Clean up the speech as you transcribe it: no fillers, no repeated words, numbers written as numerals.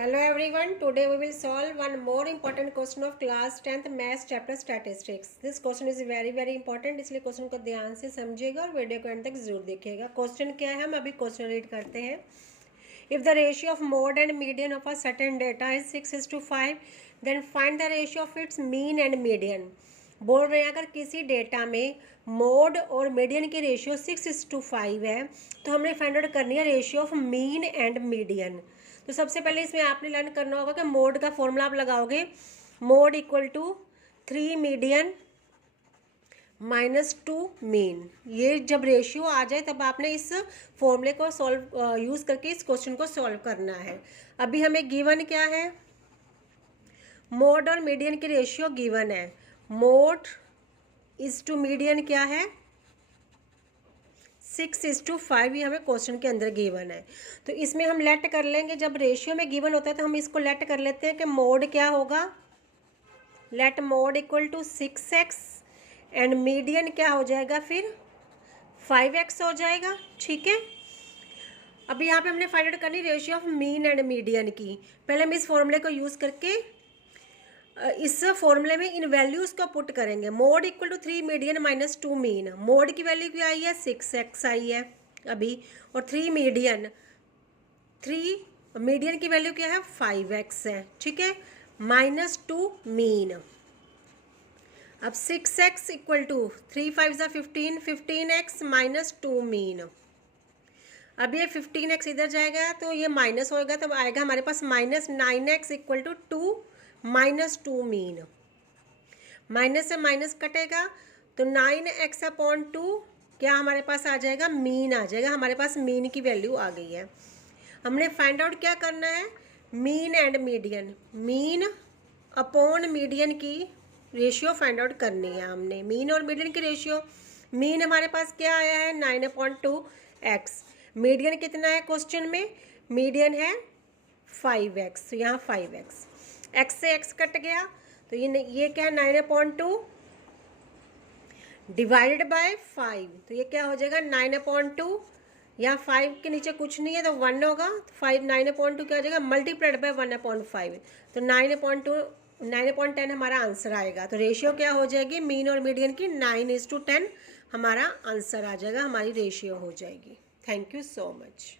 Hello everyone, today we will solve one more important question of class 10th maths chapter statistics. This question is very important, इसलिए question को ध्यान से समझिएगा और video को अंत तक जरूर देखिएगा। क्वेश्चन क्या है, हम अभी क्वेश्चन रीड करते हैं। If the ratio of mode and median of a certain data is 6:5, then find the ratio of its mean and median. बोल रहे हैं अगर किसी डेटा में मोड और मीडियन की रेशियो 6:5 है तो हमने फाइंड आउट करनी है ratio of mean and median. तो सबसे पहले इसमें आपने लर्न करना होगा कि मोड का फॉर्मूला आप लगाओगे, mode equal to 3 median -2 mean. ये जब रेशियो आ जाए तब आपने इस फॉर्मूले को सॉल्व यूज़ करके इस क्वेश्चन को सॉल्व करना है। अभी हमें गिवन क्या है, मोड और मीडियन की रेशियो गिवन है। मोड इज टू मीडियन क्या है 6:5, ये हमें क्वेश्चन के अंदर गिवन है। तो इसमें हम लेट कर लेंगे, जब रेशियो में गिवन होता है तो हम इसको लेट कर लेते हैं कि मोड क्या होगा, let mode equal to 6x and median क्या हो जाएगा फिर 5x हो जाएगा। ठीक है, अभी यहाँ पे हमने फाइंड आउट करनी ratio of mean and median की। पहले हम इस फॉर्मूले को यूज़ करके इस फॉर्मूले में इन वैल्यूज़ को पुट करेंगे। Mode equal to 3 median -2 mean, mode की वैल्यू क्या आई है 6x आई है अभी, और 3 मीडियन की वैल्यू क्या है 5x है। ठीक है, -2 मीन। अब 6x equal to 3 5 15, 15x -2 mean. अब ये 15x इधर जाएगा तो ये माइनस होएगा, तब आएगा हमारे पास -9x equal to 2 -2 mean. Minus से माइनस कटेगा तो 9x/2 क्या हमारे पास आ जाएगा, मीन आ जाएगा। हमारे पास मीन की वैल्यू आ गई है। हमने फाइंड आउट क्या करना है, mean and median, mean upon median की रेशियो फाइंड आउट करनी है हमने। मीन और मीडियन की रेशियो, मीन हमारे पास क्या आया है 9/2x, मीडियन कितना है क्वेश्चन में, मीडियन है 5x, तो यहाँ 5x, x से x कट गया तो ये क्या है 9/2 डिवाइडेड बाय 5, तो ये क्या हो जाएगा 9/2, यहाँ 5 के नीचे कुछ नहीं है तो 1 होगा, 5 9/2 क्या हो जाएगा मल्टीप्लाइड बाय 1/5, तो 9/10 हमारा आंसर आएगा। तो रेशियो क्या हो जाएगी मीन और मीडियन की 9:10 हमारा आंसर आ जाएगा, हमारी रेशियो हो जाएगी। Thank you so much.